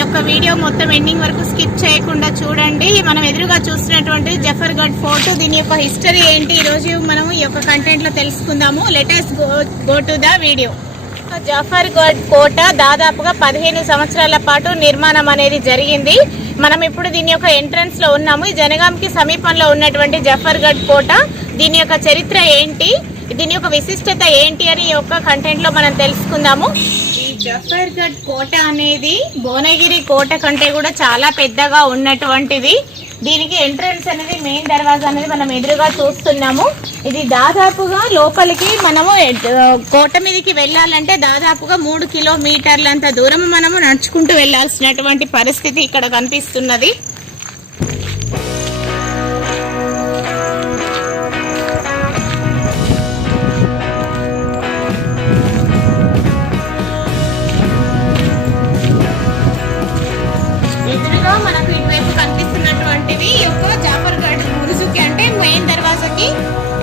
యొక్క వీడియో మొత్తం ఎండింగ్ వరకు స్కిప్ చేయకుండా చూడండి. మనం ఎదురుగా చూస్తున్నటువంటి జఫర్గఢ్ ఫోర్ట్ దీని యొక్క హిస్టరీ ఏంటి? ఈ రోజు మనం ఈ యొక్క కంటెంట్లో తెలుసుకుందాము latest go to the video Zafargadh కోట దాదాపుగా పదిహేను సంవత్సరాల పాటు నిర్మాణం అనేది జరిగింది. మనం ఇప్పుడు దీని యొక్క ఎంట్రన్స్లో ఉన్నాము. ఈ జనగాంకి సమీపంలో ఉన్నటువంటి జఫర్గఢ్ కోట దీని యొక్క చరిత్ర ఏంటి? దీని యొక్క విశిష్టత ఏంటి అని ఈ యొక్క కంటెంట్లో మనం తెలుసుకుందాము. జఫర్గఢ్ కోట అనేది భువనగిరి కోట కంటే కూడా చాలా పెద్దగా ఉన్నటువంటిది. దీనికి ఎంట్రన్స్ అనేది మెయిన్ దర్వాజా అనేది మనం ఎదురుగా చూస్తున్నాము. ఇది దాదాపుగా లోపలికి మనము కోట మీదకి వెళ్ళాలంటే దాదాపుగా మూడు కిలోమీటర్లంత దూరం మనము నడుచుకుంటూ వెళ్ళాల్సినటువంటి పరిస్థితి ఇక్కడ కనిపిస్తున్నది.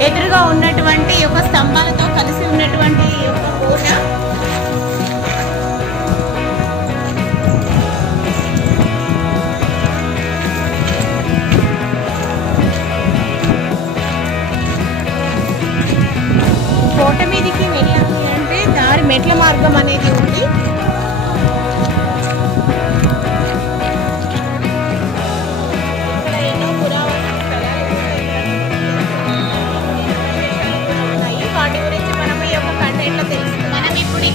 ఎదురుగా ఉన్నటువంటి యొక్క స్తంభాలతో కలిసి ఉన్నటువంటి ఈ యొక్క కోట కోట మీదకి వెళ్ళాలి అంటే దారి మెట్ల మార్గం అనేది ఉంది.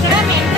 మనం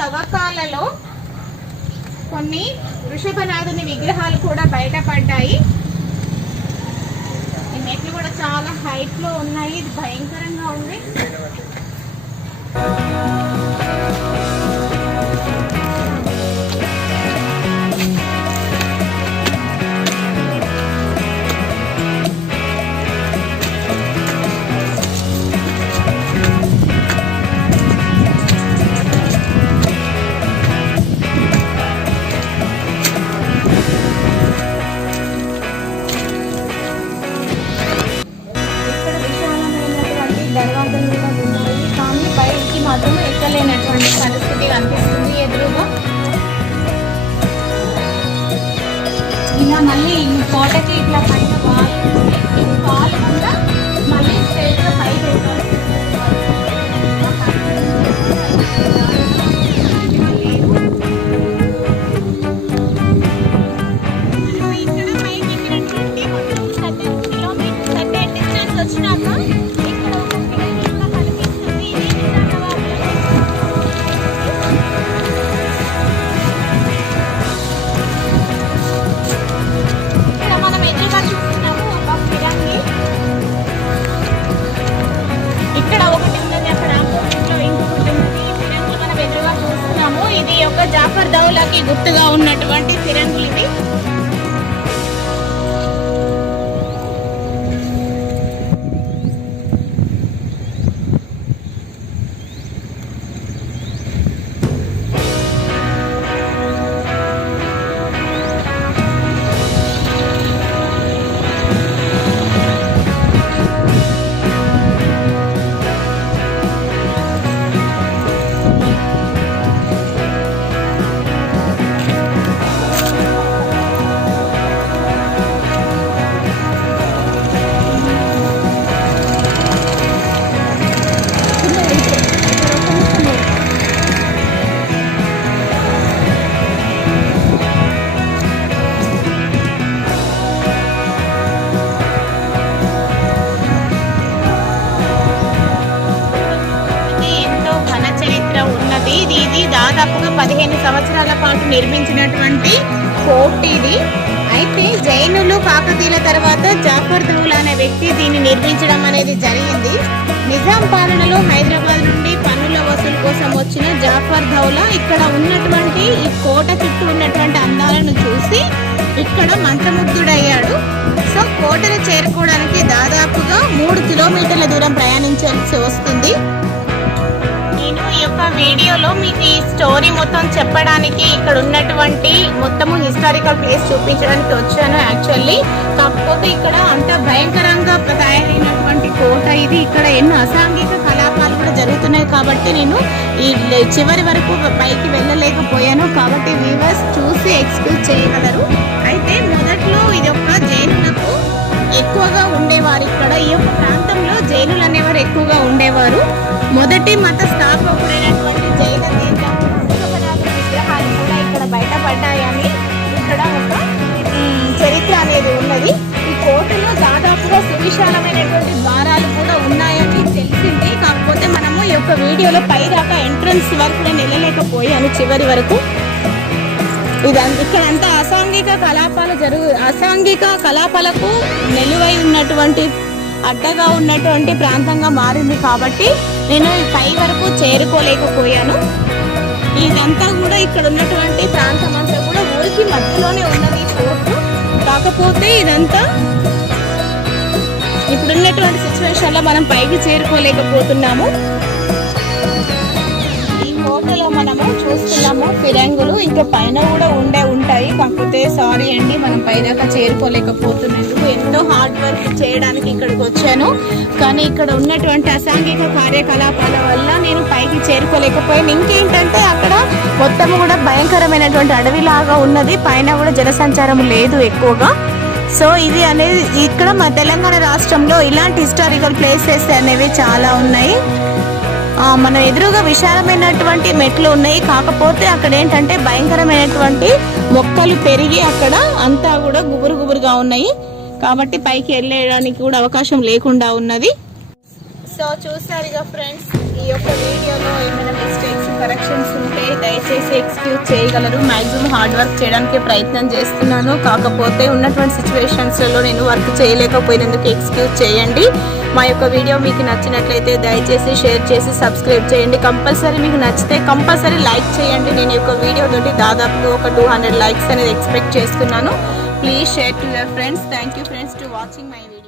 తవ్వకాలలో కొన్ని వృషభనాథుని విగ్రహాలు కూడా బయటపడ్డాయి. ఈ మెట్లు కూడా చాలా హైట్లో ఉన్నాయి. ఇది భయంకరంగా ఉంది. కనిపిస్తుంది ఎదురుగా ఇలా మళ్ళీ ఈ కోటకి ఇట్లా పైన వాల్ ఈ వాల్ కూడా మళ్ళీ స్ట్రైట్ పైకి ఎక్కాలి. జాఫర్ గుర్తుగా ఉన్నటువంటి ఫిరంగులు ఇది పదిహేను సంవత్సరాల పాటు నిర్మించినటువంటి ఫోర్ట్ ఇది. అయితే జైనులు కాకతీయుల తర్వాత జాఫర్ దౌలా అనే వ్యక్తి దీన్ని నిర్మించడం అనేది జరిగింది. నిజాం పాలనలో హైదరాబాద్ నుండి పన్నుల వసూలు కోసం వచ్చిన జాఫర్ ధౌలా ఇక్కడ ఉన్నటువంటి ఈ కోట చుట్టూ ఉన్నటువంటి అందాలను చూసి ఇక్కడ మంత్రముగ్ధుడయ్యాడు. సో కోటను చేరుకోవడానికి దాదాపుగా మూడు కిలోమీటర్ల దూరం ప్రయాణించాల్సి వస్తుంది. ఈ యొక్క వీడియోలో మీకు ఈ స్టోరీ మొత్తం చెప్పడానికి ఇక్కడ ఉన్నటువంటి మొత్తము హిస్టారికల్ ప్లేస్ చూపించడానికి వచ్చాను యాక్చువల్లీ కాకపోతే ఇక్కడ అంత భయంకరంగా తయారైనటువంటి కోట ఇది. ఇక్కడ ఎన్నో అసాంఘిక కలాపాలు కూడా జరుగుతున్నాయి కాబట్టి నేను ఈ చివరి వరకు పైకి వెళ్ళలేకపోయాను కాబట్టి వీవర్స్ చూసి ఎక్స్క్యూజ్ చేయగలరు. అయితే మొదట్లో ఇది ఒక జైనులకు ఎక్కువగా ఉండేవారు. ఇక్కడ ఈ యొక్క ప్రాంతంలో జైనులు అనేవారు ఎక్కువగా ఉండేవారు. మొదటి మత స్థాపకుడైనటువంటి జైన తీర్థ విగ్రహాలు కూడా ఇక్కడ బయటపడ్డాయని ఇక్కడ ఒక చరిత్ర అనేది ఉన్నది. ఈ కోటలో దాదాపుగా సువిశాలమైనటువంటి ద్వారాలు కూడా ఉన్నాయని తెలిసింది. కాకపోతే మనము ఈ యొక్క వీడియోలో పై దాకా ఎంట్రన్స్ వరకు నేను వెళ్ళలేకపోయాను చివరి వరకు. ఇదంతా ఇక్కడ అంతా అసాంఘిక కలాపాలు జరుగు అసాంఘిక కలాపాలకు నిలువై ఉన్నటువంటి అడ్డగా ఉన్నటువంటి ప్రాంతంగా మారింది కాబట్టి నేను పై వరకు చేరుకోలేకపోయాను. ఇదంతా కూడా ఇక్కడ ఉన్నటువంటి ప్రాంతం అంతా కూడా ఊరికి మధ్యలోనే ఉన్నది ఈ కాకపోతే ఇదంతా ఇప్పుడున్నటువంటి సిచ్యువేషన్లో మనం పైకి చేరుకోలేకపోతున్నాము. ఈ హోటల్లో మనము చూస్తున్నాము ఫిరంగులు ఇంకా పైన కూడా ఉండే ఉంటాయి కాకపోతే సారీ అండి మనం పైదాకా చేరుకోలేకపోతున్నందుకు ఎంతో హార్డ్ వర్క్ చేయడానికి ఇక్కడికి వచ్చాను. కానీ ఇక్కడ ఉన్నటువంటి అసాంఘిక కార్యకలాపాల వల్ల నేను పైకి చేరుకోలేకపోయాను. ఇంకేంటంటే అక్కడ మొత్తం కూడా భయంకరమైనటువంటి అడవిలాగా ఉన్నది. పైన కూడా జనసంచారం లేదు ఎక్కువగా. సో ఇది అనేది ఇక్కడ మా తెలంగాణ రాష్ట్రంలో ఇలాంటి హిస్టారికల్ ప్లేసెస్ అనేవి చాలా ఉన్నాయి. మన ఎదురుగా విశాలమైనటువంటి మెట్లు ఉన్నాయి. కాకపోతే అక్కడ ఏంటంటే భయంకరమైనటువంటి మొక్కలు పెరిగి అక్కడ అంతా కూడా గుబురు గుబురుగా ఉన్నాయి. కాబట్టి పైకి వెళ్ళడానికి కూడా అవకాశం లేకుండా ఉన్నది. సో చూసారుగా ఫ్రెండ్స్ ఈ యొక్క వీడియోలో ఏమైనా మిస్టేక్స్ కరెక్షన్స్ ఉంటే దయచేసి ఎక్స్క్యూజ్ చేయగలరు. మాక్సిమం హార్డ్ వర్క్ చేయడానికి ప్రయత్నం చేస్తున్నాను. కాకపోతే ఉన్నటువంటి సిచ్యువేషన్స్లలో నేను వర్క్ చేయలేకపోయినందుకు ఎక్స్క్యూజ్ చేయండి. మా యొక్క వీడియో మీకు నచ్చినట్లయితే దయచేసి షేర్ చేసి సబ్స్క్రైబ్ చేయండి. కంపల్సరీ మీకు నచ్చితే కంపల్సరీ లైక్ చేయండి. నేను యొక్క వీడియో తోటి దాదాపుగా ఒక టూ హండ్రెడ్ లైక్స్ అనేది ఎక్స్పెక్ట్ చేస్తున్నాను. Please share to your friends. Thank you friends to watching my video.